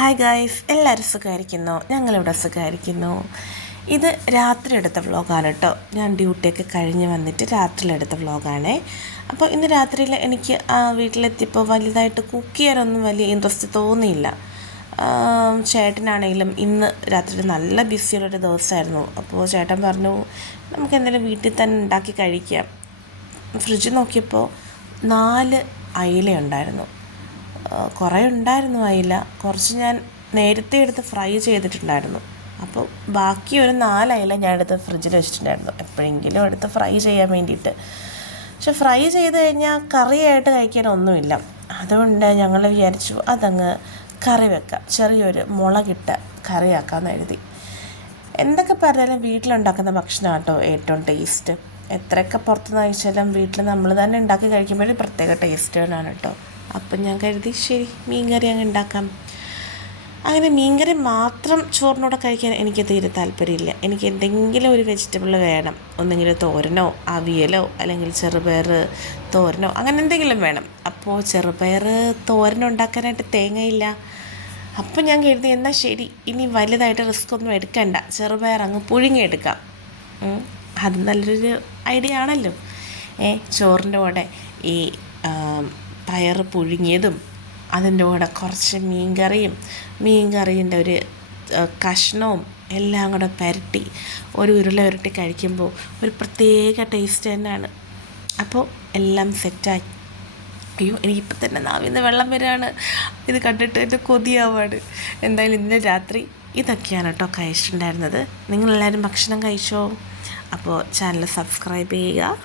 Hi guys എല്ലാവരും സുഖമായിരിക്കുന്നു? ഞങ്ങളിവിടെ സുഖമായിരിക്കുന്നു. ഇത് രാത്രി എടുത്ത വ്ളോഗാണ് കേട്ടോ. ഞാൻ ഡ്യൂട്ടിയൊക്കെ കഴിഞ്ഞ് വന്നിട്ട് രാത്രി എടുത്ത വ്ളോഗാണേ. അപ്പോൾ ഇന്ന് രാത്രിയിൽ എനിക്ക് ആ വീട്ടിലെത്തിയപ്പോൾ വലുതായിട്ട് കുക്ക് ചെയ്യാനൊന്നും വലിയ ഇൻട്രസ്റ്റ് തോന്നിയില്ല. ചേട്ടനാണെങ്കിലും ഇന്ന് രാത്രി നല്ല ബിസിയുള്ളൊരു ദിവസമായിരുന്നു. അപ്പോൾ ചേട്ടൻ പറഞ്ഞു നമുക്ക് എന്തെങ്കിലും വീട്ടിൽ തന്നെ ഉണ്ടാക്കി കഴിക്കാം. ഫ്രിഡ്ജ് നോക്കിയപ്പോൾ നാല് അയില ഉണ്ടായിരുന്നു. കുറേ ഉണ്ടായിരുന്നു അയില കുറച്ച് ഞാൻ നേരത്തെ എടുത്ത് ഫ്രൈ ചെയ്തിട്ടുണ്ടായിരുന്നു. അപ്പോൾ ബാക്കി ഒരു നാല് അയില ഞാൻ എടുത്ത് ഫ്രിഡ്ജിൽ വെച്ചിട്ടുണ്ടായിരുന്നു. എപ്പോഴെങ്കിലും എടുത്ത് ഫ്രൈ ചെയ്യാൻ വേണ്ടിയിട്ട്. പക്ഷെ ഫ്രൈ ചെയ്ത് കഴിഞ്ഞാൽ കറിയായിട്ട് കഴിക്കാനൊന്നുമില്ല. അതുകൊണ്ട് ഞങ്ങൾ വിചാരിച്ചു അതങ്ങ് കറി വെക്കാം. ചെറിയൊരു മുളകിട്ട കറിയാക്കാമെന്ന് എഴുതി എന്തൊക്കെ പറഞ്ഞാലും വീട്ടിലുണ്ടാക്കുന്ന ഭക്ഷണം കേട്ടോ ഏറ്റവും ടേസ്റ്റ്. എത്രയൊക്കെ പുറത്തുനിന്ന് കഴിച്ചാലും വീട്ടിൽ നമ്മൾ തന്നെ ഉണ്ടാക്കി കഴിക്കുമ്പോൾ പ്രത്യേക ടേസ്റ്റുകളാണ് കേട്ടോ അപ്പം ഞാൻ കരുതി ശരി മീൻകറി അങ്ങ് ഉണ്ടാക്കാം. അങ്ങനെ മീൻകറി മാത്രം ചോറിനോടെ കഴിക്കാൻ എനിക്ക് തീരെ താല്പര്യമില്ല. എനിക്ക് എന്തെങ്കിലും ഒരു വെജിറ്റബിൾ വേണം. ഒന്നെങ്കിലും തോരനോ അവിയലോ അല്ലെങ്കിൽ ചെറുപയർ തോരനോ അങ്ങനെ എന്തെങ്കിലും വേണം. അപ്പോൾ ചെറുപയർ തോരൻ ഉണ്ടാക്കാനായിട്ട് തേങ്ങയില്ല. അപ്പം ഞാൻ കരുതി എന്നാൽ ശരി ഇനി വലുതായിട്ട് റിസ്ക് ഒന്നും എടുക്കണ്ട. ചെറുപയർ അങ്ങ് പുഴുങ്ങിയെടുക്കാം. അത് നല്ലൊരു ഐഡിയ ആണല്ലോ. ഏ ചോറിന്റെ കൂടെ ഈ പയർ പുഴുങ്ങിയതും അതിന്റെ കൂടെ കുറച്ച് മീൻകറിയും മീൻകറീന്റെ ഒരു കഷ്ണവും എല്ലാം കൂടെ പുരട്ടി ഒരു ഉരുള ഉരുട്ടി കഴിക്കുമ്പോൾ ഒരു പ്രത്യേക ടേസ്റ്റ് തന്നെയാണ്. അപ്പോൾ എല്ലാം സെറ്റായി അയ്യോ എനിക്കിപ്പോൾ തന്നെ നാവിന്ന് വെള്ളം വരികയാണ്. ഇത് കണ്ടിട്ട് എന്റെ കൊതിയാവാണ്. എന്തായാലും ഇന്ന് രാത്രി ഇതൊക്കെയാണ് കേട്ടോ കഴിച്ചിട്ടുണ്ടായിരുന്നത്. നിങ്ങളെല്ലാവരും ഭക്ഷണം കഴിച്ചോ? അപ്പോൾ ചാനൽ സബ്സ്ക്രൈബ് ചെയ്യുക.